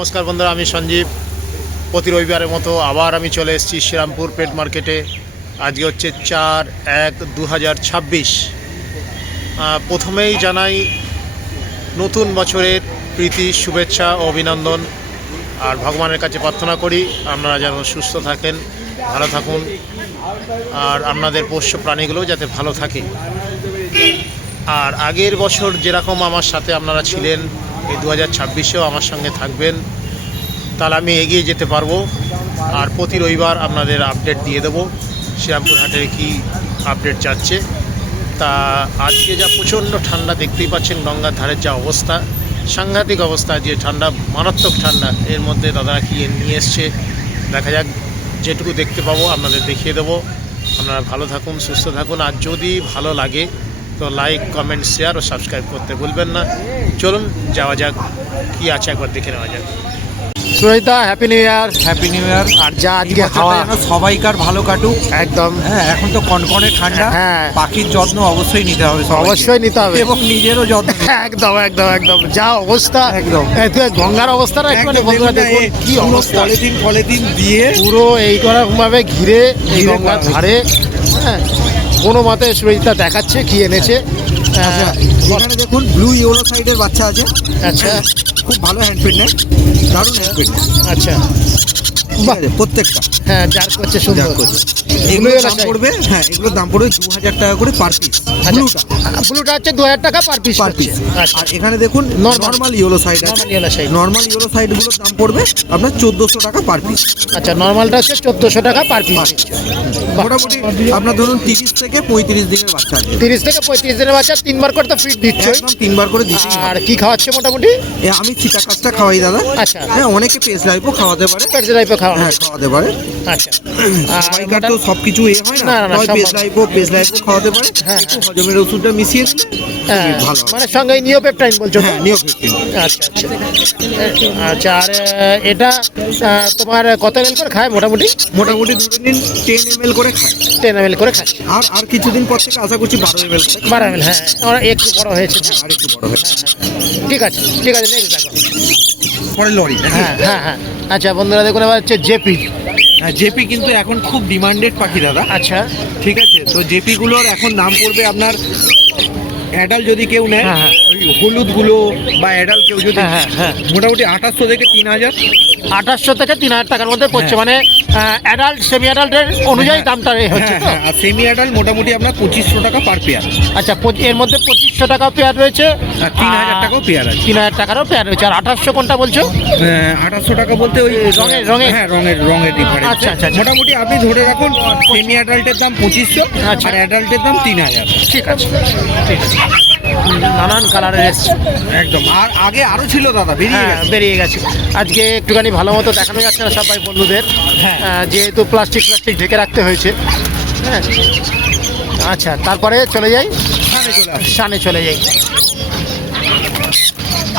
নমস্কার বন্ধুরা, আমি সঞ্জীব। প্রতি রবিবারের মতো আবার আমি চলে এসেছি শ্রীরামপুর পেট মার্কেটে। আজকে হচ্ছে 4/1/2026। প্রথমেই জানাই নতুন বছরের প্রীতি, শুভেচ্ছা ও অভিনন্দন। আর ভগবানের কাছে প্রার্থনা করি আপনারা যেন সুস্থ থাকেন, ভালো থাকুন, আর আপনাদের পোষ্য প্রাণীগুলো যাতে ভালো থাকে। আর আগের বছর যেরকম আমার সাথে আপনারা ছিলেন, এই 2026-এও আমার সঙ্গে থাকবেন, তাহলে আমি এগিয়ে যেতে পারবো। আর প্রতি রবিবার আপনাদের আপডেট দিয়ে দেবো শ্রীরামপুর হাটের কি আপডেট যাচ্ছে। তা আজকে যা প্রচণ্ড ঠান্ডা দেখতেই পাচ্ছেন, গঙ্গার ধারের যা অবস্থা, সাংঘাতিক অবস্থা, যে ঠান্ডা, মারাত্মক ঠান্ডা। এর মধ্যে দাদারা কি নিয়ে এসছে দেখা যাক, যেটুকু দেখতে পাবো আপনাদের দেখিয়ে দেবো। আপনারা ভালো থাকুন, সুস্থ থাকুন, আর যদি ভালো লাগে তো লাইক, কমেন্ট, শেয়ার ও সাবস্ক্রাইব করতে ভুলবেন না। চলুন যাওয়া যাক, কি আছে একবার দেখে নেওয়া যাক। Surajita, happy new year. Happy new year. আর যা আজকে হাওয়া, সবাইকার ভালো কাটুক একদম। হ্যাঁ, এখন তো কনকনে ঠান্ডা। হ্যাঁ, পাখির যত্ন অবশ্যই নিতে হবে, অবশ্যই নিতে হবে, এবং নিজেরও যত্ন। একদম একদম একদম। যা অবস্থা, একদম। গঙ্গার অবস্থাটা একটু বন্ধুরা দেখুন কি অবস্থা। পলিথিন দিয়ে পুরো এই ভাবে ঘিরে এই গঙ্গার ধারে। হ্যাঁ, কোনো মতে সুরজিতা দেখাচ্ছে কি এনেছে। এখানে দেখুন ব্লু ইয়েলো সাইডের বাচ্চা আছে। আচ্ছা, খুব ভালো হ্যান্ডফিড নেয়, দারুণ হ্যান্ডফিড। আচ্ছা, বাহ, প্রত্যেকটা। হ্যাঁ, যার করছে সুন্দর করছে। এগুলোর দাম পড়বে, হ্যাঁ, এগুলোর দাম পড়বে 2000 টাকা করে পার পিস। ব্লুটা হচ্ছে 2000 টাকা পার পিস। আর এখানে দেখুন নর্মাল ইয়েলো সাইড আছে। নর্মাল ইয়েলো সাইডগুলোর দাম পড়বে আপনার 1400 টাকা পার পিস। আচ্ছা, নর্মালটা হচ্ছে 1400 টাকা পার পিস। মোটামুটি আপনার ধরুন 30 থেকে 35 দিনের বাচ্চা আছে। 30 থেকে 35 দিনের বাচ্চা 3বার করে তো ফিড দিচ্ছে। একদম 3বার করে দিচ্ছি। আর কি খাওয়াচ্ছে মোটামুটি? আমি চিটা কাজটা খাওয়াই দাদা। আচ্ছা, হ্যাঁ, অনেকে পেস লাইফও খাওয়াতে পারে। পেস লাইফও খাওয়াতে পারে। আচ্ছা, সবাইকার তো সবকিছু হয় না, পেস লাইফও খাওয়াতে পারে। একটু হজমের ওষুধটা মিশিয়ে দিলে ভালো, মানে সঙ্গে নিওপেপটাইন বলছো? হ্যাঁ, নিওপেপটাইন। আচ্ছা আচ্ছা আচ্ছা। আর এটা তোমার কত ml করে খায় মোটামুটি? ধরে নিন 10 ml করে খায়। 10 ml করে খায়। আর কিছুদিন পর থেকে আশা করছি 12 ml। 12 ml, হ্যাঁ, একটু বড় হয়েছে। আর একটু বড় হয়েছে। ঠিক আছে ঠিক আছে, নেক্সট দেখো। পরে লরি। হ্যাঁ হ্যাঁ হ্যাঁ। আচ্ছা বন্ধুরা দেখুন, এবার হচ্ছে জেপি। হ্যাঁ, জেপি কিন্তু এখন খুব ডিমান্ডেড পাখি দাদা। আচ্ছা, ঠিক আছে। তো জেপিগুলোর এখন দাম পড়বে আপনার, অ্যাডাল্ট যদি কেউ নেয়, ওই হলুদগুলো বা অ্যাডাল্ট কেউ যদি, মোটামুটি 2800 থেকে 3000। 2800 থেকে 3000 টাকার মধ্যে পড়ছে। মানে অ্যাডাল্ট, সেমি অ্যাডাল্টের অনুযায়ী দামটা হচ্ছে। আর সেমি অ্যাডাল্ট মোটামুটি আপনার 2500 টাকা পার পেয়ার। আচ্ছা, এর মধ্যে 2500 টাকা পেয়ার রয়েছে, 3000 টাকাও পেয়ার আছে। 3000 টাকারও পেয়ার রয়েছে। আর 2800 কোনটা বলছো? 2800 টাকা বলতে ওই রঙের। হ্যাঁ, রঙের ডিফারেন্স। আচ্ছা আচ্ছা। মোটামুটি আপনি ধরে রাখুন সেমি অ্যাডাল্টের দাম 2500, আর অ্যাডাল্টের দাম 3000। ঠিক আছে ঠিক আছে। নানান কালারের এসছে একদম। আর আগে আরও ছিল দাদা, বেরিয়ে গেছে। আজকে একটুখানি ভালো মতো দেখানো যাচ্ছে না সবাই বন্ধুদের, যেহেতু প্লাস্টিক ঢেকে রাখতে হয়েছে। হ্যাঁ, আচ্ছা, তারপরে চলে যাই সানে চলে যাই।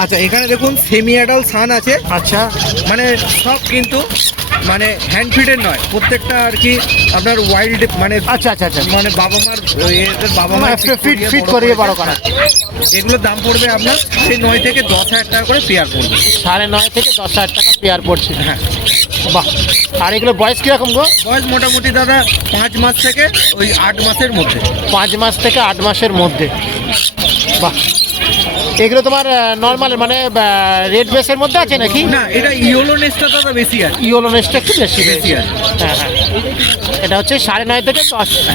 আচ্ছা, এখানে দেখুন সেমি অ্যাডাল্ট সান আছে। আচ্ছা, মানে সব কিন্তু মানে হ্যান্ড ফিডের নয়, প্রত্যেকটা আর কি আপনার ওয়াইল্ড, মানে আচ্ছা আচ্ছা আচ্ছা, মানে বাবা মার ফিট করিয়ে বড় করা। এগুলোর দাম পড়বে আপনার 9 থেকে 10,000 টাকা করে পেয়ার পড়বে। 9.5 থেকে 10,000 টাকা পেয়ার পড়ছে। হ্যাঁ, বাহ। আর এগুলো বয়স কীরকম গো? বয়স মোটামুটি দাদা 5 মাস থেকে ওই 8 মাসের মধ্যে। 5 মাস থেকে 8 মাসের মধ্যে। বাহ। এগুলো তোমার নর্মাল মানে রেড বেসের মধ্যে আছে নাকি? না, এটা ইয়েলো নেস্টটা দাদা বেশি আছে। ইয়েলো নেস্টটা একটু বেশি আছে। হ্যাঁ হ্যাঁ। এটা হচ্ছে 9.5 থেকে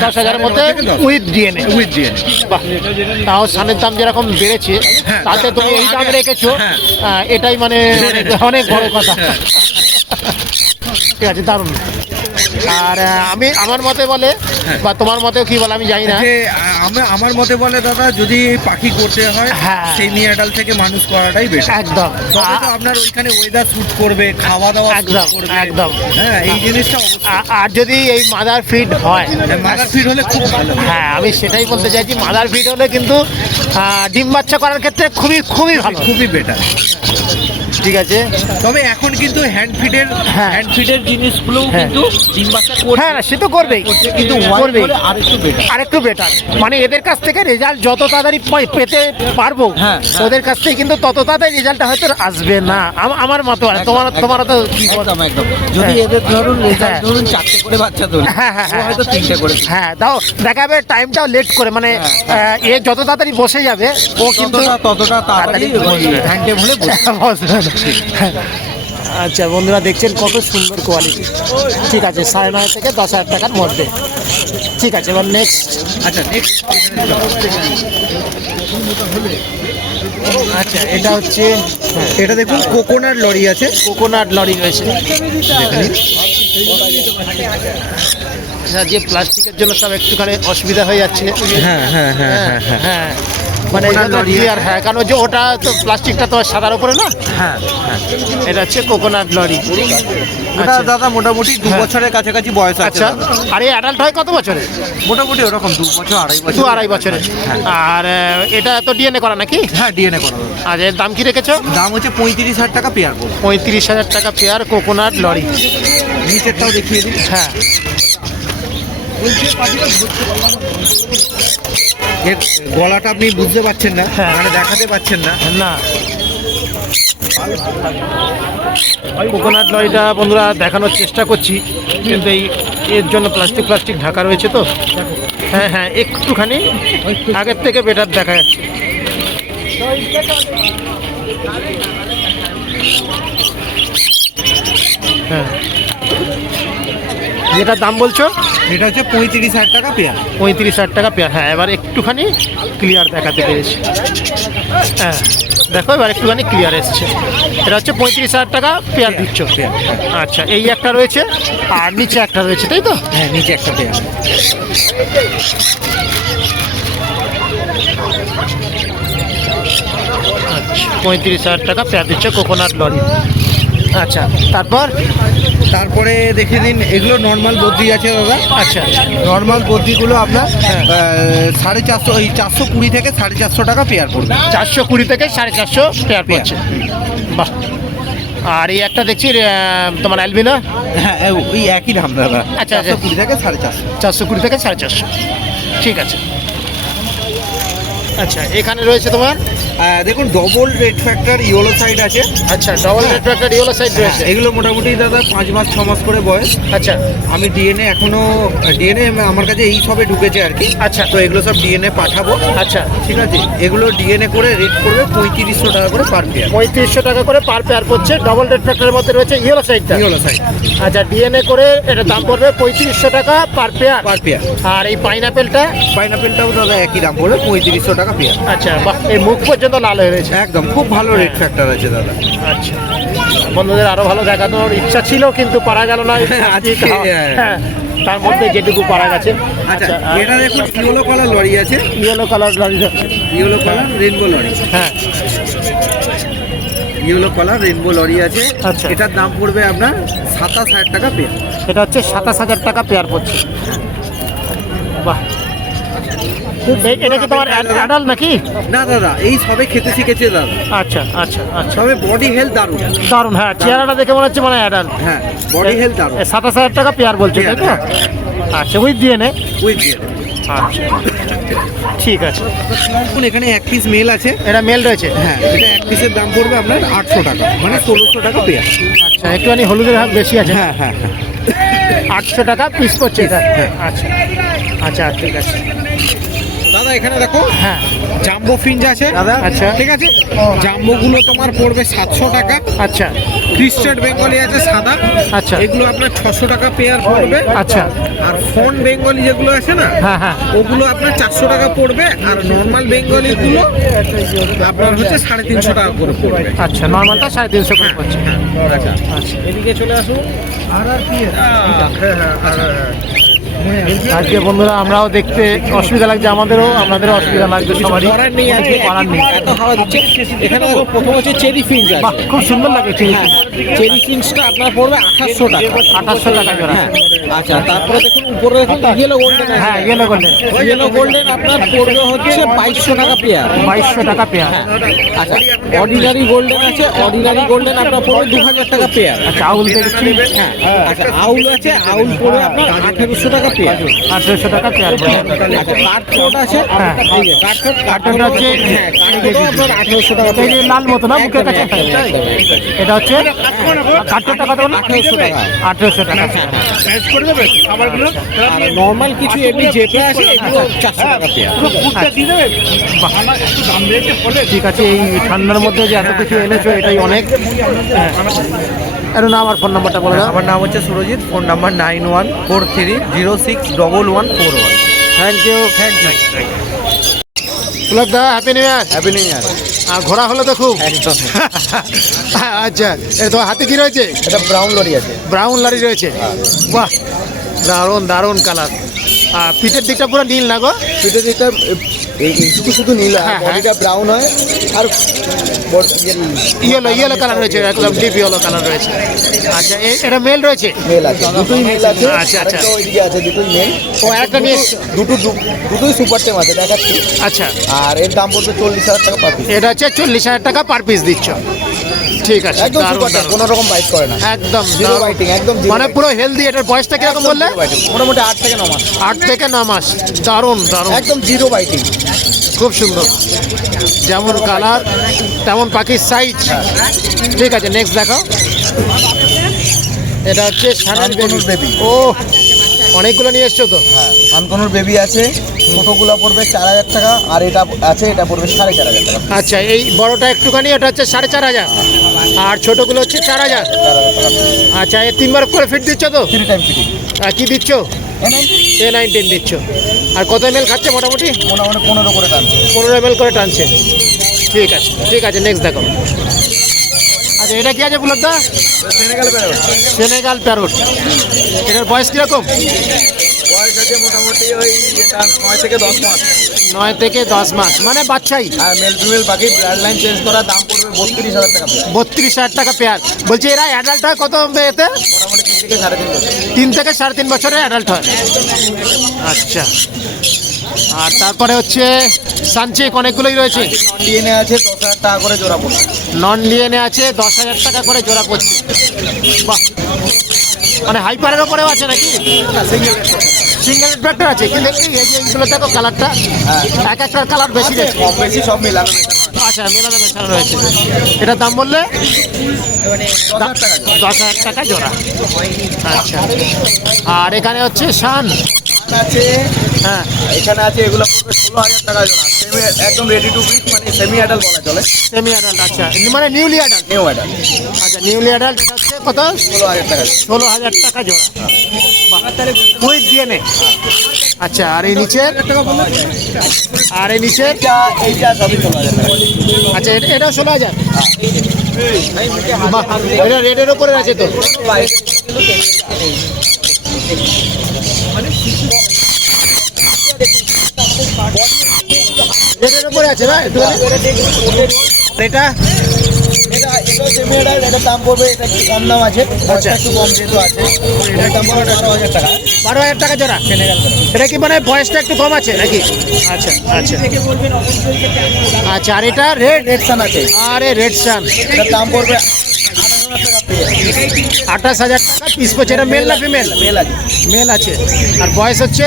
10,000-এর মধ্যে উইথ ডিএনএ। বাহ। তাও সানের দাম যেরকম বেড়েছে, তাতে তুমি এই দাম রেখেছো, এটাই মানে অনেক বড় কথা। ঠিক আছে, দারুণ। আর আমার মতে বলে, বা তোমার মতেও কি বলে আমি জানি না, আমার মতে বলে দাদা, যদি পাখি করতে হয় সেমি অ্যাডাল্ট থেকে মানুষ করাটাই বেশি। একদম। আপনার ওইখানে ওয়েদার স্যুট করবে, খাওয়া দাওয়া একদম একদম। হ্যাঁ, এই জিনিসটা। আর যদি এই মাদার ফিড হয়, মাদার ফিড হলে খুব ভালো। হ্যাঁ, আমি সেটাই বলতে চাইছি, মাদার ফিড হলে কিন্তু ডিম বাচ্চা করার ক্ষেত্রে খুবই খুবই ভালো, খুবই বেটার। ঠিক আছে। তবে এখন কিন্তু হ্যান্ড ফিডের জিনিসগুলো হ্যাঁ। কিন্তু ডিম বাচ্চা করছে। হ্যাঁ সে তো করবেই, কিন্তু করবেই। আরেকটু বেটার। মানে এদের কাছ থেকে রেজাল্ট যত তাড়াতাড়ি পেতে পারবো, হ্যাঁ, হ্যাঁ। ওদের কাছ থেকে কিন্তু তত তাড়াতাড়ি রেজাল্টটা হয়তো আসবে না। আমার মতো আর তোমার তো কি বল? একদম যদি হ্যাঁ। এদের ধরুন হ্যাঁ। রেজাল্ট ধরুন 4টে করে বাচ্চা ধরুন, হ্যাঁ, হ্যাঁ, ও হয়তো 3টে করে। হ্যাঁ দাও, দেখাবে টাইমটাও লেট করে, মানে এ যত তাড়াতাড়ি বসে যাবে ও কিন্তু ততটা তাড়াতাড়ি বসবে। হ্যান্ড টেপ হলে বসবে না। আচ্ছা বন্ধুরা দেখছেন কত সুন্দর কোয়ালিটি। ঠিক আছে, 9.5 থেকে 10,000 টাকার মধ্যে। ঠিক আছে, এবার নেক্সট। আচ্ছা নেক্সট আচ্ছা এটা হচ্ছে এটা দেখুন কোকোনাট লরি আছে। কোকোনাট লরি রয়েছে। আচ্ছা, যে প্লাস্টিকের জন্য সব একটুখানি অসুবিধা হয়ে যাচ্ছে। হ্যাঁ হ্যাঁ হ্যাঁ হ্যাঁ হ্যাঁ হ্যাঁ, মানে কোকোনাট লরি ক্লিয়ার। হ্যাঁ, কারণ ওই যে ওটা তো প্লাস্টিকটা তো আর সাদার উপরে না। হ্যাঁ। এটা হচ্ছে কোকোনাট লরি। ওটা আচ্ছা। দাদা মোটামুটি 2 হ্যাঁ। বছরের কাছাকাছি বয়স আছে আচ্ছা, দাদা। আর এই অ্যাডাল্ট হয় কত বছরে? মোটামুটি ওরকম 2 বছর 2.5 বছর। 2-2.5 বছরে। আর এটা তো ডিএনএ করা নাকি? হ্যাঁ ডিএনএ করা দাদা। আর এর দাম কি রেখেছো? দাম হচ্ছে 35,000 টাকা পেয়ার পড়বে। 35,000 টাকা পেয়ার কোকোনাট লরি। নিচেরটাও দেখিয়ে দিন। হ্যাঁ, এর গলাটা আপনি বুঝতে পারছেন না, হ্যাঁ। মানে দেখাতে পাচ্ছেন না। না কোকোনাট লরিটা বন্ধুরা দেখানোর চেষ্টা করছি, কিন্তু এর জন্য প্লাস্টিক ঢাকা রয়েছে তো। হ্যাঁ হ্যাঁ, একটুখানি আগের থেকে বেটার দেখা যাচ্ছে। হ্যাঁ, যেটার দাম বলছো এটা হচ্ছে 35,000 টাকা পেয়ার। 35,000 টাকা পেয়ার। হ্যাঁ, এবার একটুখানি ক্লিয়ার দেখাতে পেরেছি। হ্যাঁ দেখো, এবার একটুখানি ক্লিয়ার এসছে। এটা হচ্ছে 35,000 টাকা পেয়ার দিচ্ছ। আচ্ছা, এই একটা রয়েছে আর নিচে একটা রয়েছে, তাই তো? হ্যাঁ নিচে একটা পেয়ার। আচ্ছা, 35,000 টাকা পেয়ার দিচ্ছে কোকোনাট লরি। আচ্ছা, তারপরে দেখে দিন, এগুলো নর্মাল বদ্রি আছে দাদা। আচ্ছা নর্মাল বদ্রিগুলো আপনার হ্যাঁ। 450, ওই 420 থেকে 450 টাকা পেয়ার পড়বে। 420 থেকে 450 পেয়ার পড়ছে। বাহ। আর এই একটা দেখছি তোমার অ্যালবিনা। হ্যাঁ ওই একই দাম দাদা। আচ্ছা, আচ্ছা। 420 থেকে 450। 420 থেকে 450। ঠিক আছে। আচ্ছা, এখানে রয়েছে তোমার দেখুন double red factor yellow side আছে। আচ্ছা, ডবল রেড একটা ইয়েলো সাইড রয়েছে। এগুলো মোটামুটি দাদা 5 মাস 6 মাস করে বয়স। আচ্ছা আমি ডিএনএ আমার কাছে এই সবে ঢুকেছে আর কি। আচ্ছা। তো এগুলো সব ডিএনএ পাঠাবো। আচ্ছা, ঠিক আছে, এগুলো ডিএনএ করে রেট করবে 3500 টাকা করে পার পেয়ার। 3500 টাকা করে পার পেয়ার পড়ছে। ডবল রেড ফ্যাক্টরের মধ্যে রয়েছে ইয়েলো সাইডটা। ইয়েলো সাইড আচ্ছা, ডিএনএ করে এটা দাম পড়বে 3500 টাকা পার পেয়ার। Per pair. আর এই পাইনাপেলটা? পাইনাপেলটাও দাদা একই দাম পড়বে 3500 টাকা পেয়ার। আচ্ছা বাহ, এই মুখ পর্যন্ত লাল হয়ে রয়েছে। একদম খুব ভালো রেট ফ্যাক্টর আছে দাদা। আচ্ছা, বন্ধুদের আরো ভালো দেখানোর ইচ্ছা ছিল কিন্তু পারা গেল না। আজকে, হ্যাঁ, তার মধ্যে যেটুকু পারা গেছে। আচ্ছা এটা দেখুন ইয়েলো কালার লরি আছে। ইয়েলো কালার লরি যাচ্ছে। Yellow colour rainbow lory. হ্যাঁ, ইয়েলো কালার রেনবো লরি আছে। আচ্ছা। এটার দাম পড়বে আপনার 27,000 টাকা পেয়ার। এটা হচ্ছে 27,000 টাকা পেয়ার পড়ছে। বাহ, এটা কি তোমার অ্যাডাল্ট নাকি? না দাদা, এই সবে খেতে শিখেছে দাদা। আচ্ছা আচ্ছা আচ্ছা, সবে বডি হেলথ দারুণ। দারুণ। হ্যাঁ, চেহারাটা দেখে মনে হচ্ছে মানে অ্যাডাল্ট। হ্যাঁ বডি হেলথ দারুণ। 27,000 টাকা পেয়ার বলছে, তাই তো? আচ্ছা, উইথ ডিএনএ। উইথ দিয়ে আচ্ছা, ঠিক আছে। দেখুন এখানে এক পিস মেল আছে। এটা মেল রয়েছে। হ্যাঁ এটা এক পিসের দাম পড়বে আপনার 800 টাকা, মানে 1600 টাকা পেয়ার। আচ্ছা, একটুখানি হলুদের হাত বেশি আছে। হ্যাঁ হ্যাঁ হ্যাঁ 800 টাকা পিস পড়ছে এটা। হ্যাঁ। আচ্ছা আচ্ছা, ঠিক আছে। দাদা এখানে দেখো হ্যাঁ, জাম্বো ফিঞ্চ আছে। আচ্ছা। ঠিক আছে, জাম্বোগুলো তোমার পড়বে 700 টাকা। আচ্ছা ক্রিস্টার্ড বেঙ্গলি আছে সাদা। আচ্ছা এগুলো আপনার 600 টাকা পেয়ার পড়বে। আচ্ছা। আর ফন বেঙ্গলি যেগুলো আছে না, হ্যাঁ হ্যাঁ, ওগুলো আপনার 400 টাকা পড়বে। আর নর্মাল বেঙ্গলিগুলো আপনার হচ্ছে 350 টাকা করে পড়বে। আচ্ছা, নর্মালটা 350 করে পড়ছে। আচ্ছা আচ্ছা, এদিকে চলে আসুন। আর কি আজকে বন্ধুরা আমরাও দেখতে অসুবিধা লাগছে, আমাদেরও আপনাদেরও অসুবিধা লাগছে, সবারই করার নেই আজকে, করার নেই। এত হাওয়া দিচ্ছে। এখানে দেখো প্রথম হচ্ছে চেরি ফিঞ্চ বাহ, আছে। খুব সুন্দর লাগে চিনি। চেরি ফিঞ্চটা আপনার পড়বে 2800 টাকা। 2800 টাকা জোড়া। হ্যাঁ, আচ্ছা, তারপরে দেখুন উপরে দেখুন ইয়েলো গোল্ডেন। হ্যাঁ, ইয়েলো গোল্ডেন ইয়েলো গোল্ডেন আপনার পড়বে হচ্ছে 2200 টাকা পেয়ার। 2200 টাকা পেয়ার। আচ্ছা, অর্ডিনারি গোল্ডেন আছে, অর্ডিনারি গোল্ডেন আপনার পড়বে 2000 টাকা পেয়ার। আচ্ছা, আউল দেখছি। হ্যাঁ, আচ্ছা, আউল আছে, আউল পড়বে আপনার 1800 টাকা পেয়ার। 1800 টাকা পেয়ার। আচ্ছা, কাঠঠোঁট আছে, হ্যাঁ। এই যে কাঠঠোঁট, কাঠঠোঁট আছে, হ্যাঁ, কাঠঠোঁটও আপনার 1800 টাকা এই যে পেয়ার। লাল মতো না মুখের কাছে, একদম, একদম, একদম। এটা হচ্ছে কাঠটা কত বলুন? 1800 টাকা। 1800 টাকা। আর নর্মাল কিছু এমনি জেপে আছে, এগুলো 400 টাকা পেয়ার। ঠিক আছে, এই ঠান্ডার মধ্যে যে এত কিছু এনেছো এটাই অনেক। হ্যাঁ, এর নাম আর ফোন নাম্বারটা বলে দাও। আমার নাম হচ্ছে Surajit, phone number 9143061141। Thank you. Pulak da, happy new year. Happy new year. আর ঘোরা হলো তো খুব। একদম। আচ্ছা, তো হাতে কি রয়েছে? এটা ব্রাউন লরি আছে। ব্রাউন লারি রয়েছে। বাহ, দারুণ দারুণ কালার। আর পিঠের দিকটা পুরো নীল না গো? শুধু এটা এইটুকু শুধু নীল, হ্যাঁ, বডিটা ব্রাউন হয় আর ইয়েলো ইয়েলো কালার রয়েছে, একদম ডিপ ইয়েলো কালার রয়েছে। আচ্ছা, এটা মেল রয়েছে? মেল আছে, দুটোই মেল আছে। আচ্ছা, আচ্ছা। আরেকটা ওইদিকে আছে, দুটোই মেল। ও, একটা নিয়ে দুটোই সুপার টেম আছে, দেখাচ্ছি। আচ্ছা, আর এর দাম পড়বে 40,000 টাকা পার পিস। এটা হচ্ছে 40,000 টাকা পার পিস দিচ্ছ। ঠিক আছে, একদম দারুণ সুপার টেম, দারুণ। কোনো রকম বাইট করে না। একদম জিরো দারুণ। বাইটিং, একদম zero মানে biting। পুরো হেলদি। এটার বয়সটা কিরকম একদম বললে? zero biting, মোটামুটি 8 থেকে 9 মাস। 8 থেকে 9 মাস। দারুণ দারুণ, একদম জিরো বাইটিং। খুব সুন্দর। যেমন কালার তেমন পাখির সাইজ। ঠিক আছে, নেক্সট দেখো। এটা হচ্ছে সানার আনকনুর বেবি। baby। ও, অনেকগুলো নিয়ে এসছো তো। আনকনুর বেবি আছে, ছোটোগুলো পড়বে 4000 টাকা, আর এটা আছে, এটা পড়বে 4500 টাকা। আচ্ছা, এই বড়টা একটুখানি, এটা হচ্ছে 4500, আর ছোটগুলো হচ্ছে 4000। 4000 টাকা। আচ্ছা, এই 3 বার করে ফিট দিচ্ছ তো? 3 টাইম ফিটিং। আর কি দিচ্ছ? A19 দিচ্ছ। আর কত ml খাচ্ছে মোটামুটি? মোটামুটি 15 করে টানছে। 15 ml করে টানছে। ঠিক আছে, ঠিক আছে, নেক্সট দেখো। আচ্ছা, এটা কি আছে বুলকদা? Senegal parrot. Senegal parrot. এটার বয়স কীরকম? বয়স আছে মোটামুটি ওই এটা 9 থেকে 10 মাস। 9 থেকে 10 মাস, মানে বাচ্চাই। আর মেল ফিমেল পাখি ব্লাড লাইন চেঞ্জ করা, দাম পড়বে 32,000 টাকা। 32,000 টাকা পেয়ার। বলছি এরা অ্যাডাল্ট হয় কত এতে? মোটামুটি 3 থেকে 3.5 বছর। 3 থেকে 3.5 বছরে অ্যাডাল্ট হয়। আচ্ছা, আর তারপরে হচ্ছে সানচেক অনেকগুলোই রয়েছে। নন ডিএনএ আছে, 10,000 টাকা করে জোড়া পড়বে। নন ডিএনএ আছে, 10,000 টাকা করে জোড়া পড়ছে। বাহ, মানে হাইপারের ওপরেও আছে নাকি? সিঙ্গেল ট্রাক্টর আছে, কিন্তু এই যে এইগুলো দেখো কালারটা, এক একটার কালার বেশি রয়েছে। কম বেশি সব মিলানো মেশানো। আচ্ছা, মেলানো মেশানো রয়েছে। এটার দাম বললে 10,000 টাকা জোড়া। 10,000 টাকা জোড়া। আচ্ছা, আর এখানে হচ্ছে শান। আছে, হ্যাঁ, এখানে আছে, এগুলো পড়বে 16,000 টাকা জোড়া। একদম রেডি টু ব্রিড, মানে সেমি অ্যাডাল্ট বলা চলে। Semi adult. আচ্ছা, মানে নিউলি অ্যাডাল্ট। New adult. আচ্ছা, নিউলি অ্যাডাল্ট হচ্ছে কত? 16,000 টাকা। 16,000 টাকা জোড়া। With DNA. আচ্ছা, আর এই নিচে? আর এই নিচে? এইটা সবই 16,000 টাকা। আচ্ছা, এটাও 16,000। বাহ, এটা রেডের ওপরে আছে তো। রেডের ওপরে আছে না? এটা এটাও সেমি অ্যাডাল্ট, এটার দাম পড়বে, এটা একটু কম দাম আছে, আচ্ছা। একটু কম যেহেতু আছে, এটার দাম পড়বে 18,000 টাকা। 12,000 টাকা জোড়া। সেনেগাল করে। এটা কি মানে বয়সটা একটু কম আছে নাকি? আচ্ছা, আচ্ছা, আচ্ছা। আর এটা রেড? রেড সান আছে, আরে রেড সান, এটার দাম পড়বে 28,000 টাকা পেয়ে। 28,000 টাকা পিস পড়ছে। এটা মেল না ফিমেল? মেল আছে। মেল আছে। আর বয়স হচ্ছে?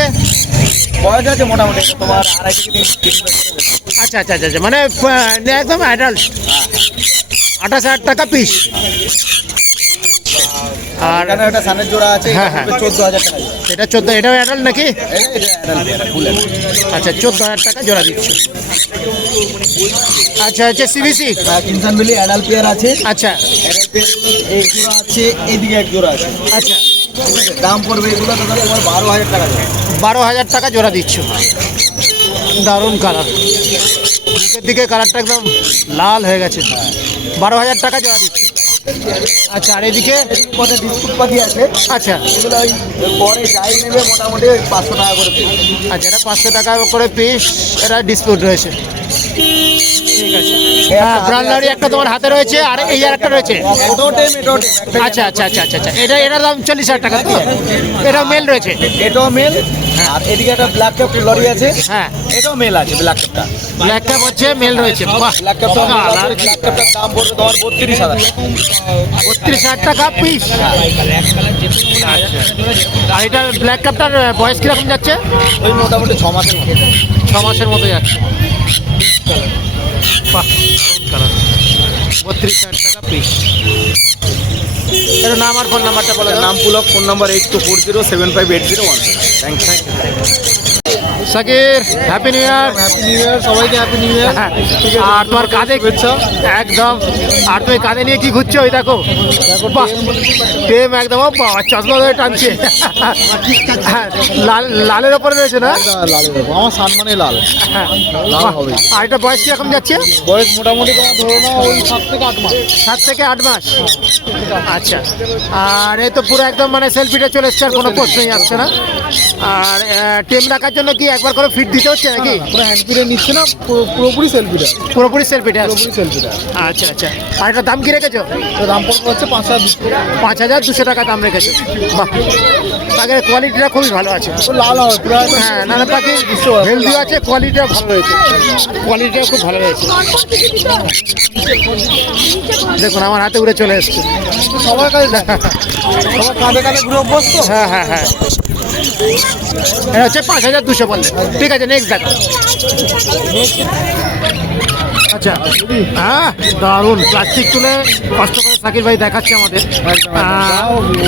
বয়স আছে মোটামুটি তোমার 2.5 থেকে 3 বছর। আচ্ছা, আচ্ছা, আচ্ছা, আচ্ছা, মানে একদম অ্যাডাল্ট। 28,000 টাকা পিস। আর এখানে একটা সানের জোড়া আছে, হ্যাঁ, হ্যাঁ। 14,000 টাকা জোড়া। এটা 14, এটাও অ্যাডাল্ট নাকি? এটা adult, full adult। আচ্ছা, 14,000 টাকা জোড়া দিচ্ছে। আচ্ছা, হচ্ছে সিবিসি। কিনসান বিলি অ্যাডাল্ট পেয়ার আছে, আচ্ছা, অ্যাডাল্ট পেয়ার এক জোড়া আছে, এইদিকে এক জোড়া আছে। আচ্ছা, ঠিক আছে, দাম পড়বে এগুলো তো তোমার 12,000 টাকা জোড়া। 12,000 টাকা জোড়া দিচ্ছ। দারুণ কালার, মুখের দিকে কালারটা একদম লাল হয়ে গেছে। 12,000 টাকা জোড়া দিচ্ছ। আচ্ছা, আর এদিকে কত বিস্কুট পাখি আছে, আচ্ছা এগুলো ওই পরে যাই নেবে মোটামুটি ওই 500 টাকা করে piece। আচ্ছা, এটা 500 টাকা করে পিস, এটা ডিসপিউট রয়েছে। ঠিক আছে, হ্যাঁ ব্রাউন একটা তোমার হাতে রয়েছে, আর এই আর একটা রয়েছে। এটাও টেম, এটাও টেম। আচ্ছা আচ্ছা আচ্ছা আচ্ছা আচ্ছা, এটার দাম 40,000 টাকা তো? এটাও মেল রয়েছে? এটাও মেল। আর এদিকে একটা ব্ল্যাক ক্যাপ লরি আছে, হ্যাঁ, এটাও মেল আছে। ব্ল্যাক ক্যাপটা, ব্ল্যাক ক্যাপ হচ্ছে মেল রয়েছে। বাহ, ব্ল্যাক ক্যাপটা কালার ব্ল্যাক ক্যাপটার দাম পড়বে তোমার 32,000। 32,000 টাকা পিস। আর এটার ব্ল্যাক ক্যাপটার বয়স কিরকম যাচ্ছে? ওই মোটামুটি 6 মাসের মতো। 6 মাসের মতো যাচ্ছে। বাহ, কালার। 32,000 টাকা পিস। এর নাম আর ফোন নাম্বারটা বলে দাও। নাম Pulak, phone number 8240758017। Thank you. Sakir, happy new year. Happy new year, সবাইকে হ্যাপি নিউ ইয়ার। আর তোমার কাঁধে ঘুরছো একদম, আর তুমি কাঁধে নিয়ে কি ঘুরছো? ওই দেখো, বাহ, টেম একদম। ও বাবা, চশমা ধরে টানছে। হ্যাঁ, লালের ওপরে রয়েছে না? আমার সম্মানে লাল। হ্যাঁ, লাল বাহ। হবে। আর এটা বয়স কিরকম যাচ্ছে? বয়স মোটামুটি তোমার ধরো না ওই 7 থেকে 8 মাস। 7 থেকে 8 মাস। আচ্ছা, আর এই তো পুরো একদম মানে সেলফিটা চলে এসছে, আর কোনো প্রশ্নই আসছে না। আর টেম রাখার জন্য কি একবার করে ফিট দিতে হচ্ছে নাকি? পুরো হ্যান্ড পিরে নিচ্ছে না, পুরোপুরি সেলফিটা। পুরোপুরি সেলফিটা? পুরোপুরি সেলফিটা। আচ্ছা আচ্ছা, আর এটার দাম কি রেখেছো? দাম পড়বে হচ্ছে 5,200। 5,200 টাকা দাম রেখেছো। বাহ, পাখির কোয়ালিটিটা খুবই ভালো আছে। লাল হবে পুরো। হ্যাঁ, নানা পাখি হেলদি আছে, কোয়ালিটিটা ভালো রয়েছে, কোয়ালিটিটাও খুব ভালো রয়েছে। দেখুন আমার হাতে উড়ে চলে এসছে। সবার কাছে সবার কাঁধে কাঁধে ঘুরে অভ্যস্ত। হ্যাঁ হ্যাঁ হ্যাঁ, এটা হচ্ছে 5,200 বললে। ঠিক আছে, নেক্সট দেখো। আচ্ছা, হ্যাঁ দারুণ প্লাস্টিক তুলে কষ্ট করে সাকির ভাই দেখাচ্ছে আমাদের।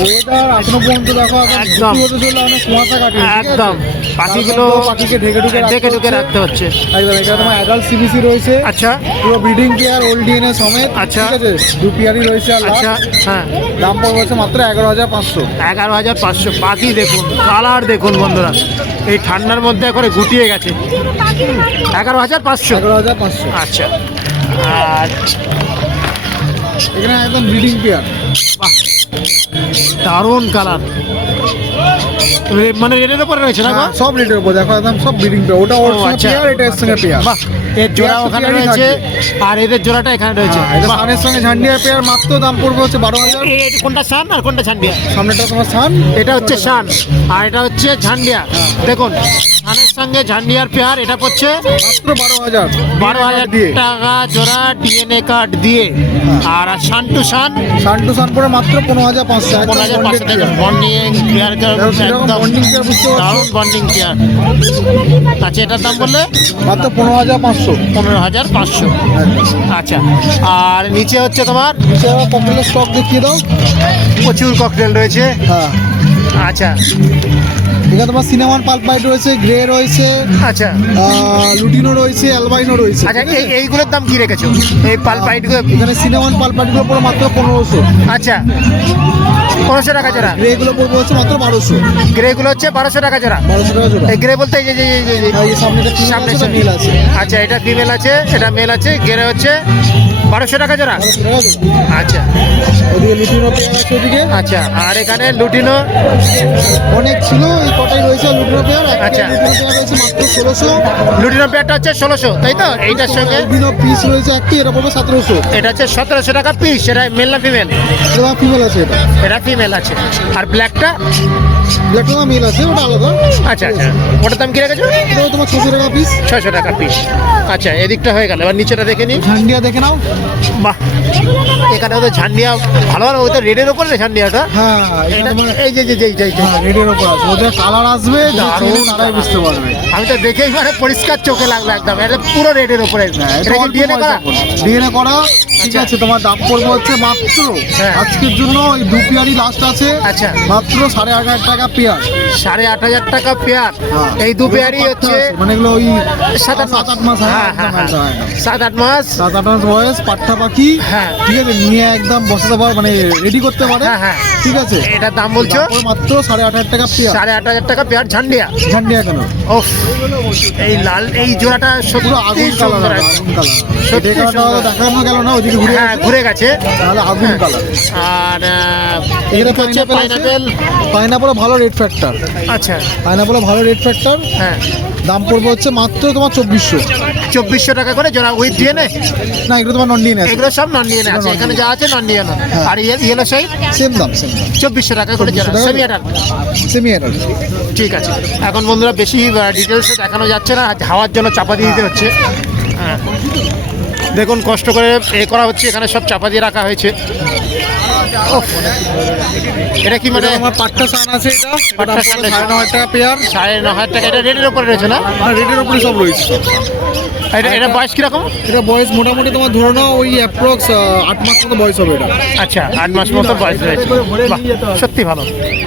ওয়েদার এখনো পর্যন্ত দেখো একদম। অনেক কুয়াশা কাটে। একদম, পাখিগুলো পাখিকে ঢেকে ঢেকে রাখতে হচ্ছে। একদম। এখানে তোমার অ্যাডাল্ট সিবিসি রয়েছে, আচ্ছা পুরো ব্রিডিং পেয়ার, ওল্ড ডিএনএ সমেত। আচ্ছা। ঠিক আছে, 2 পেয়ারই রয়েছে। আর আচ্ছা, হ্যাঁ, দাম পড়বে হচ্ছে মাত্র 11,500। 11,500। পাখি দেখুন, কালার দেখুন বন্ধুরা, এই ঠান্ডার মধ্যে করে গুটিয়ে গেছে। 11,500। 11,500। আচ্ছা, আর এখানে একদম ব্রিডিং পেয়ার। বাহ, দারুণ কালার, মানে রেডের উপরে রয়েছে না? গো? সব রেটের উপর দেখো, একদম সব ব্রিডিং পেয়ার। ওটা ওর ও, সঙ্গে আচ্ছা। পেয়ার, এটা এর সঙ্গে পেয়ার। বাহ, এর জোড়া ওখানে রয়েছে, আর এদের জোড়াটা এখানে রয়েছে। এটা বাহ, সানের সঙ্গে ঝান্ডিয়ার পেয়ার, মাত্র দাম পড়বে হচ্ছে 12,000। এই কোনটা সান আর কোনটা ঝান্ডিয়া? সামনেটা তোমার সান, এটা হচ্ছে শান, আর এটা হচ্ছে ঝান্ডিয়া। দেখুন, শানের সঙ্গে ঝান্ডিয়ার পেয়ার, এটা পড়ছে মাত্র 12,000। 12,000 টাকা জোড়া, ডিএনএ কার্ড দিয়ে। আর শান টু শান, সান টু সান পড়ে মাত্র 15,500। 15,500 টাকা। বন্ডিং পেয়ার, একদম বন্ডিং পেয়ার বুঝতে পারছো, দারুণ বন্ডিং পেয়ার। আচ্ছা, এটার দাম বললে মাত্র 15,500। 15,500। আচ্ছা, আর নিচে হচ্ছে তোমার ককটেলের স্টক দেখিয়ে দাও। প্রচুর ককটেল রয়েছে। হ্যাঁ, আচ্ছা এখানে তোমার সিনেমান পাল্প বাইট রয়েছে, গ্রে রয়েছে, আচ্ছা লুটিনো রয়েছে, অ্যালবাইনো রয়েছে। আচ্ছা, এইগুলোর দাম কি রেখেছো? এই পালপাইটগুলো? এখানে সিনেমান পাল্প বাইটগুলো পড়ে মাত্র 1500। আচ্ছা, 1500 টাকা জোড়া। গ্রেগুলো পড়বে হচ্ছে মাত্র 1200। গ্রেগুলো হচ্ছে 1200 টাকা জোড়া। 1200 টাকা জোড়া। এই গ্রে বলতে এই যে আর এই সামনেটা সামনে সামনে মিল আছে। আচ্ছা, এটা ফিমেল আছে, এটা মেল আছে। গ্রে হচ্ছে 1200 টাকা জোড়া। 1200 টাকা জোড়া। আচ্ছা ওদিকে লুটিনো পেয়ার আছে ওদিকে। আচ্ছা, আর এখানে লুটিনো অনেক ছিল, এই কটাই রয়েছে লুটিনো পেয়ার। আচ্ছা। লুটিনো পেয়ার রয়েছে মাত্র 1600। লুটিনো পেয়ারটা হচ্ছে 1600, তাই তো? এইটার সঙ্গে লুটিনো পিস রয়েছে একটি, এটা পড়বে 1700। এটা হচ্ছে 1700 টাকা পিস। এটা মেল না ফিমেল? এটা ফিমেল আছে, এটা এটা ফিমেল আছে। আর ব্ল্যাকটা? ব্ল্যাকটা মেল আছে, ওটা আলাদা। আচ্ছা আচ্ছা, ওটার দাম কি রেখেছো? এটা তোমার 600 টাকা পিস। 600 টাকা পিস। আচ্ছা, এদিকটা হয়ে গেল, এবার নিচেটা দেখে নিই। ঝান্ডিয়া দেখে নাও। বাহ, এখানে ওদের ঝান্ডিয়া ভালো ভালো, ওদের রেডের ওপরে রে ঝান্ডিয়াটা। হ্যাঁ, এটা এটা তোমার এই যে রেডের ওপর আছে। ওদের কালার আসবে, দারুণ তারাই বুঝতে পারবে। আমি তো দেখেই মানে পরিষ্কার চোখে লাগলো একদম। এটা পুরো রেডের ওপরে। এটা কি ডিএনএ করা? ডিএনএ করা। ঠিক আচ্ছা। আছে, তোমার দাম পড়বে হচ্ছে মাত্র হ্যাঁ। আজকের জন্য ওই 2 পেয়ারই লাস্ট আছে। আচ্ছা। মাত্র 8,500 টাকা পেয়ার। 8,500 টাকা পেয়ার। হ্যাঁ। এই দু পেয়ারই হচ্ছে মানে এগুলো ওই 7-8 মাস। 7-8 মাস। হ্যাঁ হ্যাঁ হ্যাঁ, 7-8 মাস। 7-8 মাস বয়স পাট্টা পাখি। হ্যাঁ। ঠিক আছে, নিয়ে একদম বসাতে পারো, মানে রেডি করতে পারে। হ্যাঁ, হ্যাঁ। ঠিক আছে, এটার দাম বলছো দাম পড়বে মাত্র 8,500 টাকা পেয়ার। 8,500 টাকা পেয়ার ঝান্ডিয়া। ঝান্ডিয়া কেন, ওফ, এই লাল এই জোড়াটা সত্যি পুরো আগুন কালার, সুন্দর। আগুন কালার। সত্যি এটা সুন্দর। দেখানো গেল না, ওইদিকে ঘুরে হ্যাঁ, গেছে, ঘুরে গেছে। তাহলে আগুন কালার। আর এখানে হচ্ছে পাইনাপেল। পাইনাপেলে ভালো রেড ফ্যাক্টর, আচ্ছা, পাইনাপেলে ভালো রেড ফ্যাক্টর। হ্যাঁ, দাম পড়বে হচ্ছে মাত্র তোমার 2400। 2400 টাকা করে জোড়া উইথ ডিএনএ। না, এগুলো তোমার নন ডিএনএ আছে, এগুলো সব নন ডিএনএ আছে, এখানে যা আছে নন ডিএনএ। হ্যাঁ। আর ইয়েলো সাইড সেম দাম, সেম দাম, 2400 টাকা করে জোড়া, 2400 টাকা। Semi adult. Semi adult. ঠিক আছে, এখন বন্ধুরা বেশি ডিটেলসে দেখানো যাচ্ছে না, হাওয়ার জন্য চাপা দিয়ে দিতে হচ্ছে। হ্যাঁ, দেখুন কষ্ট করে করা হচ্ছে, এখানে সব চাপা দিয়ে রাখা হয়েছে। ওফ, এটা কি মানে আমার পাট্টা সান আছে, এটা পাট্টা সান আছে। 9,500 টাকা পেয়ার। 9,500 টাকা। এটা রেডের উপরে রয়েছে না? আর রেটের উপরে সব রয়েছে। এটা বয়স কিরকম? এটা বয়স মোটামুটি তোমার ধরে নাও ওই অ্যাপ্রক্স 8 মাস মতো বয়স হবে এটা। আচ্ছা, 8 মাস মতো বয়স রয়েছে। বাহ, সত্যি ভালো।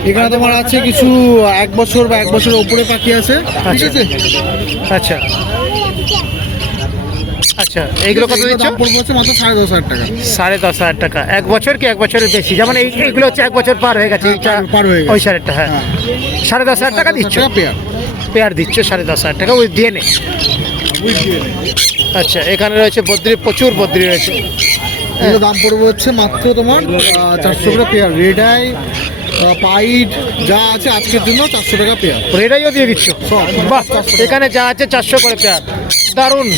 এখানে তোমার আছে কিছু 1 বছর বা 1 বছরের উপরে পাখি আছে, ঠিক আচ্ছা। আছে। আচ্ছা আচ্ছা, এইগুলো কত এগুলোর দিচ্ছ? দাম পড়বে হচ্ছে মাত্র 10,500 টাকা। 10,500 টাকা। 1 বছর কি 1 বছরের বেশি? যেমন এইগুলো হচ্ছে 1 বছর পার হয়ে গেছে, এইটা পার হয়ে গেছে। ওই শাড়িটা। হ্যাঁ, 10,500 টাকা দিচ্ছ? পেয়ার। পেয়ার দিচ্ছ 10,500 টাকা উইথ ডিএনএ। আচ্ছা, এখানে রয়েছে বদ্রি, প্রচুর বদ্রি রয়েছে। এগুলোর দাম পড়বে হচ্ছে মাত্র তোমার 400 টাকা পেয়ার। রেড আই, পাইড যা আছে আজকের জন্য 400 টাকা পেয়ার। রেডাইও দিয়ে দিচ্ছ? বাহ, এখানে যা আছে 400 করে পেয়ার। দারুণ,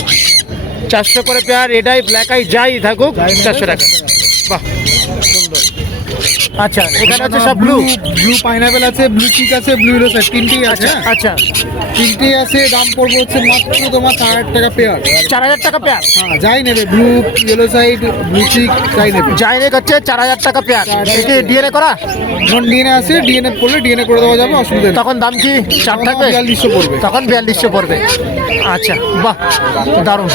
400 করে পেয়ার। রেডাই, ব্ল্যাক আই যাই থাকুক 400 টাকা। বাহ, সুন্দর। আচ্ছা, এখানে আছে সব ব্লু। ব্লু পাইনাপেল আছে, ব্লু চিক আছে, ব্লু ইয়েলো আছে, তিনটেই আছে। আচ্ছা আচ্ছা, তিনটেই আছে, দাম পড়বে হচ্ছে মাত্র তোমার 4,000 টাকা পেয়ার। 4,000 টাকা পেয়ার। হ্যাঁ, যাই নেবে, ব্লু ইয়েলো সাইড, ব্লু চিক যাই নেবে। জাইনেক হচ্ছে 4,000 টাকা পেয়ার। এটি ডিএনএ করা? নন ডিএনএ আছে, ডিএনএ করলে ডিএনএ করে দেওয়া যাবে, অসুবিধা নেই। তখন দাম কি চাপ থাকবে? 4200 পড়বে। তখন 4200 পড়বে। আচ্ছা, বাহ, দারুণ।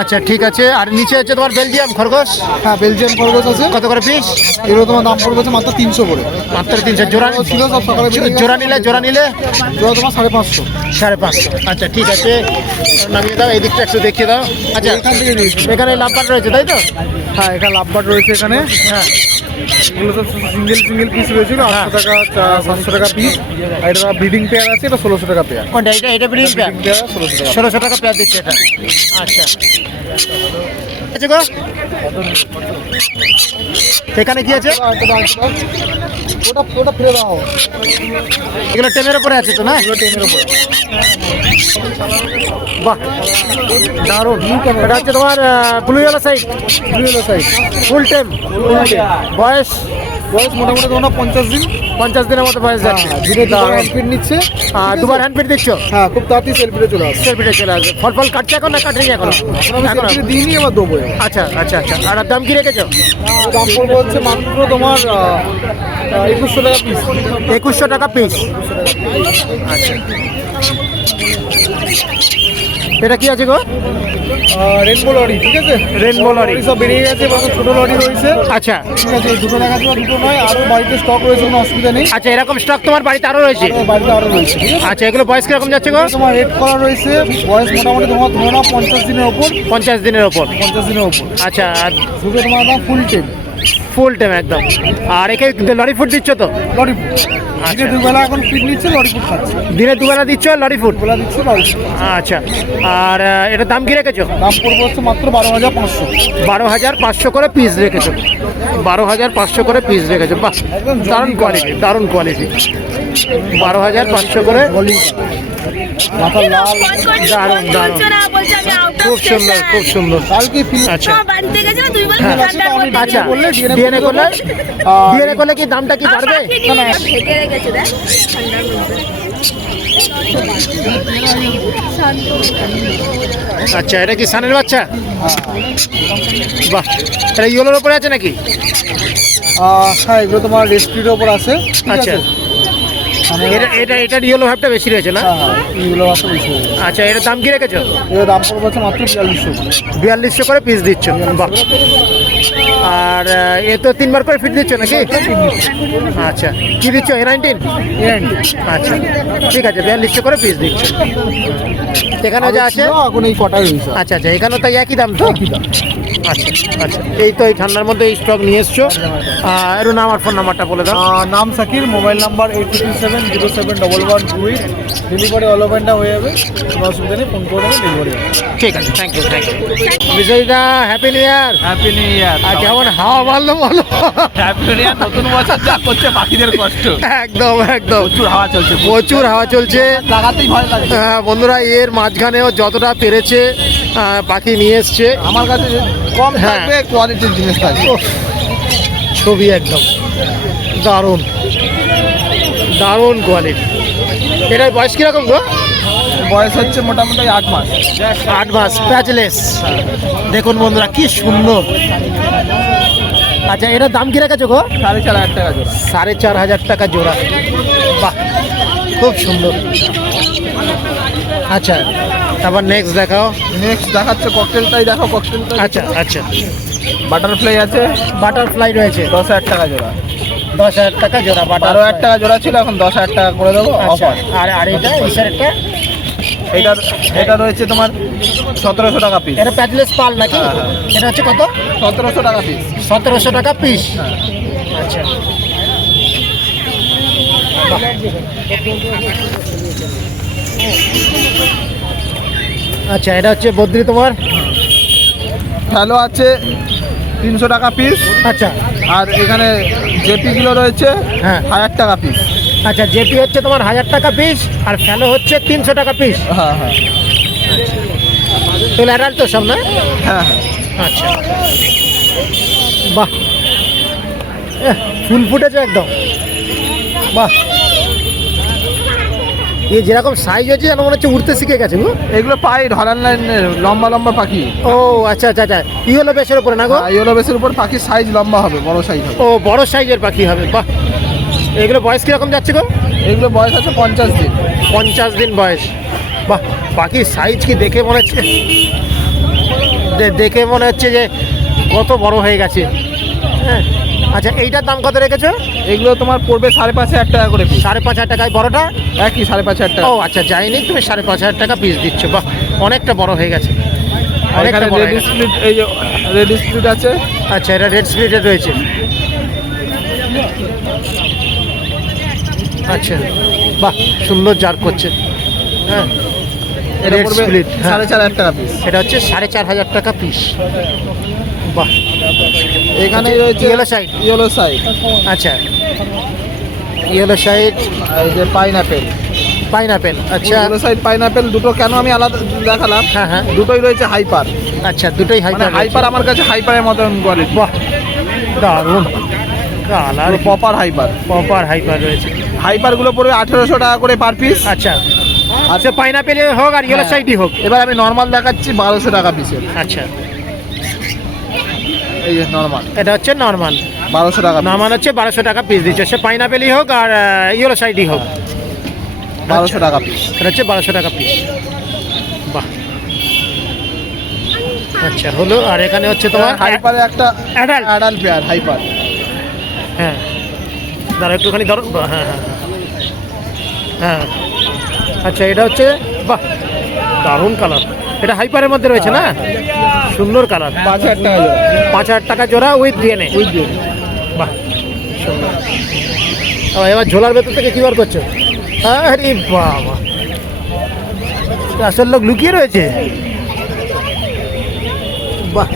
আচ্ছা, ঠিক আছে। আর নিচে হচ্ছে তোমার বেলজিয়াম খরগোশ। হ্যাঁ, বেলজিয়াম খরগোশ আছে। কত করে পিস? এগুলো তোমার দাম পড়বে হচ্ছে মাত্র 300 করে। মাত্র 300। জোড়া ছিল সব সকালে বেরিয়ে গেছে। জোড়া নিলে জোড়া তোমার 550। 550। আচ্ছা, ঠিক আছে, নামিয়ে দাও। এই দিকটা একটু দেখিয়ে দাও। আচ্ছা, এখান থেকে নিয়েছি। এখানে লাভবার রয়েছে তাই তো? হ্যাঁ, এখানে লাভবার্ড রয়েছে এখানে। হ্যাঁ, এগুলো সব সিঙ্গেল পিস রয়েছিল, 800 টাকা 700 টাকা পিস। আর এটা ব্রিডিং পেয়ার আছে, এটা 1600 টাকা পেয়ার। কোনটা? এটা ব্রিডিং পেয়ার। পেয়ার 1600 টাকা। 1600 টাকা পেয়ার দিচ্ছে এটা। আচ্ছা, আছে গো। এখানে কি আছে? ওটা ফেলে দাও। এগুলো টেমের উপরে আছে তো না? এগুলো টেমের উপরে। বাহ, দারুণ। এটা হচ্ছে তোমার blue yellow side, blue yellow side, full tame. বয়স বয়স মোটামুটি তোমার 50 দিন। 50 দিনের মতো বয়স যাচ্ছে। দিনে দুবার হ্যান্ডপিট নিচ্ছে। দুবার হ্যান্ডপিট দিচ্ছ? হ্যাঁ, খুব তাড়াতাড়ি সেলফিতে চলে আসছে। সেলফিটে চলে আসবে। ফল ফল কাটছে এখন না কাটেনি এখন? আমি সেলফিতে দিইনি, এবার দেবো। আচ্ছা আচ্ছা আচ্ছা। আর দাম কি রেখেছো? দাম পড়বে হচ্ছে মাত্র তোমার 2100 টাকা পিস। 2100 টাকা পিস। আচ্ছা, এটা কি আছে গো? রেনবো লরি, ঠিক আছে। Rainbow lory. সব বেরিয়ে গেছে, এবার ছোট লরি রয়েছে। আচ্ছা ঠিক আছে, দুটো দেখাচ্ছি বা দুটো নয়, আরও বাড়িতে স্টক রয়েছে, কোনো অসুবিধা নেই। আচ্ছা, এরকম স্টক তোমার বাড়িতে আরও রয়েছে? বাড়িতে আরও রয়েছে, ঠিক আছে। আচ্ছা, এগুলো বয়স কিরকম যাচ্ছে গো? তোমার রেড কলার রয়েছে, বয়স মোটামুটি তোমার ধরে নাও 50 দিনের ওপর। 50 দিনের ওপর। 50 দিনের ওপর। আচ্ছা, আর দুটো তোমার দাম ফুল টেম। ফুল টাইম একদম। আর একে লরি ফুড দিচ্ছ তো? লরি ফুড দিনে দুবেলা এখন ফিড নিচ্ছে, লরি ফুড খাচ্ছে। দিনে দুবেলা দিচ্ছ লরি ফুড? বেলা দিচ্ছে লরি ফুড। আচ্ছা, আর এটার দাম কি রেখেছো? দাম পড়বে হচ্ছে মাত্র 12,500। 12,500 করে পিস রেখেছো? 12,500 করে পিস রেখেছো। বাহ, দারুণ কোয়ালিটি, দারুণ কোয়ালিটি। 12,500 করে। মাথা লাল, দারুণ দারুণ, খুব সুন্দর খুব সুন্দর। কালকে ফিল। আচ্ছা হ্যাঁ। আচ্ছা, করলে ডিএনএ করলে ডিএনএ করলে কি দামটা কি বাড়বে? আচ্ছা, এটা কি সানের বাচ্চা? বাহ, এটা ইয়েলোর উপরে আছে নাকি? হ্যাঁ, এগুলো তোমার রেস্ট্রির ওপর আছে, ঠিক আচ্ছা, আছে। মানে এটার ইয়েলো ভাবটা বেশি রয়েছে না? হ্যাঁ, এগুলো আছে বেশি। আচ্ছা, এটার দাম কি রেখেছো? এগুলো দাম পড়বে হচ্ছে মাত্র 4200। 4200 করে পিস দিচ্ছ? বাহ। আর এ তো 3বার করে ফিট দিচ্ছ নাকি? আচ্ছা, কি দিচ্ছ? A19? আচ্ছা, ঠিক আছে, 4200 করে পিস দিচ্ছ। এখানে যা আছে এখন এই কটাই হয়েছে। আচ্ছা আচ্ছা, এখানেও তাই একই দাম তো? আচ্ছা আচ্ছা, এই তো এই ঠান্ডার মধ্যে এই স্টক নিয়ে এসছো। একটু নাম আর ফোন নাম্বারটা বলে দাও। নাম Shakir, mobile number 8237071128। Delivery all over India হয়ে যাবে, কোনো অসুবিধা নেই, ফোন করে দেবেন, ডেলিভারি হবে। ঠিক আছে, থ্যাংক ইউ থ্যাংক ইউ। বিজয়দা happy new year. Happy new year. আর কেমন হাওয়া মারলো বলো? Happy new year. নতুন বছর যা করছে পাখিদের কষ্ট, একদম একদম প্রচুর হাওয়া চলছে, প্রচুর হাওয়া চলছে। লাগাতেই ভয় লাগে। হ্যাঁ বন্ধুরা, এর মাঝখানেও যতটা পেরেছে পাখি নিয়ে এসছে। আমার কাছে কম হ্যাঁ। থাকবে, কোয়ালিটির জিনিস থাকবে। ওহ, ছবি একদম দারুণ দারুণ কোয়ালিটি। এটার বয়স কিরকম গো? বয়স হচ্ছে মোটামুটি 8 মাস। 8 মাস, প্যাচলেস। দেখুন বন্ধুরা কি সুন্দর। আচ্ছা, এটার দাম কি রেখেছো গো? 4,500 টাকা জোড়া। 4,500 টাকা জোড়া। বাহ, খুব সুন্দর। আচ্ছা, তারপর নেক্সট দেখাও। নেক্সট দেখাচ্ছে ককটেলটাই, দেখো ককটেলটা। আচ্ছা আচ্ছা, বাটারফ্লাই আছে, বাটারফ্লাই রয়েছে 10,000 টাকা জোড়া। 10,000 টাকা জোড়া। 12,000 টাকা জোড়া ছিল, এখন 10,000 টাকা করে দেবো আচ্ছা, অফার। আর এটা ইসারেরটা? এটা রয়েছে তোমার 1,700 টাকা পিস। এটা প্যাচলেস পাল নাকি? হ্যাঁ, হ্যাঁ। এটা হচ্ছে কত? 1,700 টাকা পিস। 1,700 টাকা পিস। আচ্ছা, আচ্ছা, এটা হচ্ছে বদ্রি তোমার। ফ্যালো আছে 300 টাকা পিস। আচ্ছা আর এখানে জেপিগুলো রয়েছে হ্যাঁ। 1,000 টাকা পিস। আচ্ছা, জেপি হচ্ছে তোমার 1,000 টাকা পিস, আর ফ্যালো হচ্ছে 300 টাকা পিস। হ্যাঁ হ্যাঁ তাহলে অ্যাডাল্ট তো সব না? হ্যাঁ হ্যাঁ। আচ্ছা, বাহ, ফুল ফুটেছে একদম। বাহ, এ যেরকম সাইজ হচ্ছে যেন মনে হচ্ছে উড়তে শিখে গেছে গো। এগুলো পাই ঢলান লাইনের লম্বা লম্বা পাখি। ও আচ্ছা আচ্ছা আচ্ছা, ইয়েলো বেসের উপরে না গো? ইয়েলো বেসের উপর পাখির সাইজ লম্বা হবে, বড় সাইজ হবে। ও, বড় সাইজের পাখি হবে। বাহ, এগুলো বয়স কিরকম যাচ্ছে গো? এগুলো বয়স আছে 50 দিন। 50 দিন বয়স। বাহ, পাখির সাইজ কি দেখে মনে হচ্ছে, দেখে মনে হচ্ছে যে কত বড় হয়ে গেছে। হ্যাঁ, আচ্ছা, এইটার দাম কত রেখেছো? এগুলো তোমার পড়বে 5,500 টাকা করে পিস। 5,500 টাকায় বড়টা? একই 5,500 টাকা। ও আচ্ছা, যাইনি, তুমি 5,500 টাকা পিস দিচ্ছ। বাহ, অনেকটা বড় হয়ে গেছে, আর অনেকটা এখানে বড় রেড হয়ে গেছে। স্প্লিট, এই যে রেড স্প্লিট আছে। আচ্ছা, এটা রেড স্প্লিটের রয়েছে। আচ্ছা, বাহ, সুন্দর জার করছে। হ্যাঁ, এটা রেড পড়বে স্প্লিট। 4,500 টাকা পিস। এটা হচ্ছে 4,500 টাকা পিস। বাহ, এখানে রয়েছে ইয়েলো সাইড। Yellow side. আচ্ছা, ইয়েলো সাইড, আর এই যে পাইনাপেল। পাইনাপেল। আচ্ছা ইয়েলো সাইড পাইনাপেল দুটো কেন আমি আলাদা দেখালাম, হ্যাঁ হ্যাঁ, দুটোই রয়েছে হাইপার। আচ্ছা, দুটোই মানে হাইপার। হাইপার আমার কাছে হাইপারের মতন কোয়ালিটি। বাহ, দারুণ colour, popper hyper. Proper hyper রয়েছে। হাইপার গুলো পড়বে 1,800 টাকা করে পার পিস। আচ্ছা, আচ্ছা, পাইনাপেল হোক আর ইয়েলো সাইডই হোক। এবার আমি নর্মাল দেখাচ্ছি 1,200 টাকা পিসের। আচ্ছা, এই যে নর্মাল এটা হচ্ছে নর্মাল। 1,200 টাকা piece। নর্মাল হচ্ছে 1,200 টাকা পিস দিচ্ছে, সে পাইনাপেলই হোক আর ইয়েলো সাইডই হোক। 1,200 টাকা পিস। এটা হচ্ছে 1,200 টাকা পিস। বাহ, আচ্ছা, হলো। আর এখানে হচ্ছে তোমার হাইপারে একটা অ্যাডাল্ট। Adult pair hyper. হ্যাঁ, দাঁড়া একটুখানি ধরো। হ্যাঁ হ্যাঁ হ্যাঁ, আচ্ছা, এটা হচ্ছে, বাহ, দারুণ কালার। এটা হাইপারের মধ্যে রয়েছে না? সুন্দর কালার। 5,000 টাকা জোড়া। 5,000 টাকা জোড়া উইথ ডিএনএ। বাহ, সুন্দর। এবার ঝোলার ভেতর থেকে কি বার করছো? আরে বাবা, আসল লোক লুকিয়ে রয়েছে। বাহ,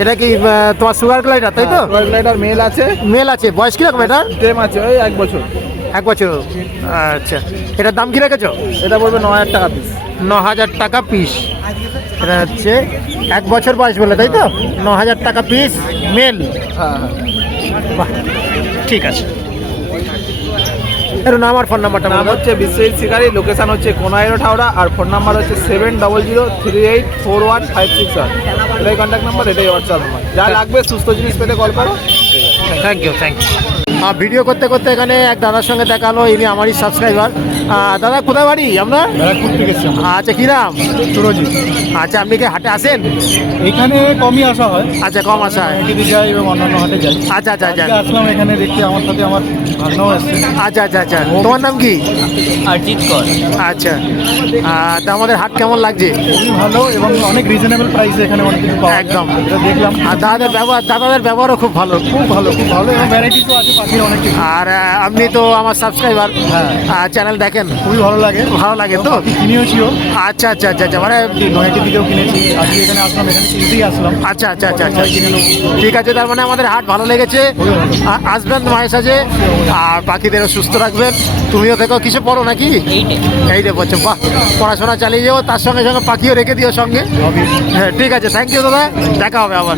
এটা কি তোমার সুগার গ্লাইডার তাই তো? গ্লাইডার মেল আছে। মেল আছে। বয়স কিরকম এটা? টেম আছে ওই 1 বছর। 1 বছর। আচ্ছা, এটার দাম কি রেখেছো? এটা পড়বে 9,000 টাকা পিস। 9,000 টাকা পিস। এটা হচ্ছে 1 বছর বয়স বলে তাই তো? 9,000 টাকা পিস মেল। হ্যাঁ হ্যাঁ। বাহ, ঠিক আছে। এর নাম আর ফোন নাম্বারটা নাম বলো। হচ্ছে বিশ্বজিৎ শিকারি, লোকেশন হচ্ছে কোনাইরো ঠাউড়া, আর ফোন নাম্বার হচ্ছে 7003841561। এটাই কন্ট্যাক্ট নাম্বার, এটাই হোয়াটসঅ্যাপ নাম্বার। যা লাগবে সুস্থ জিনিস পেতে কল করো। Thank you thank you. Video করতে করতে এখানে এক দাদার সঙ্গে দেখা হলো, ইনি আমারই সাবস্ক্রাইবার। দাদা কোথায় বাড়ি আমরা? আচ্ছা, কী নাম? সুরজিৎ। আচ্ছা, আপনি কি হাটে আসেন? এখানে কমই আসা হয়, আচ্ছা, কম আসা হয়। এদিকে যাই এবং অন্যান্য হাটে যাই। আচ্ছা আচ্ছা আচ্ছা, আজকে আসলাম এখানে দেখতে, আমার সাথে আমার ভাগনাও আসছে। আচ্ছা আচ্ছা আচ্ছা, তোমার নাম কি? অরিজিৎ কর। আচ্ছা, তা আমাদের হাট কেমন লাগছে? খুবই ভালো এবং অনেক রিজনেবল প্রাইসে এখানে অনেক কিছু পাওয়া যায়। একদম। এটা দেখলাম আর দাদাদের ব্যবহারও খুব ভালো। খুব ভালো এবং ভ্যারাইটিসও আছে পাখির অনেক কিছু। আর আপনি তো আমার সাবস্ক্রাইবার, হ্যাঁ। চ্যানেল দেখেন? খুবই ভালো লাগে। ভালো লাগে তো? পাখি কিনেওছিও, আচ্ছা আচ্ছা আচ্ছা আচ্ছা, মানে নয়াটির দিকেও কিনেছি, আজকে এখানে আসলাম, এখানে কিনতেই আসলাম। আচ্ছা আচ্ছা আচ্ছা আচ্ছা, কিনে নেবো। ঠিক আছে। তার মানে আমাদের হাট ভালো লেগেছে। আসবেন মায়ের সাথে, আর পাখিদেরও সুস্থ রাখবেন। তুমিও থেকো, কিছু পড়ো নাকি? এইটা বলছো, বাহ, পড়াশোনা চালিয়ে যাও, তার সঙ্গে সঙ্গে পাখিও রেখে দিও সঙ্গে। হ্যাঁ, ঠিক আছে, থ্যাংক ইউ দাদা, দেখা হবে আবার।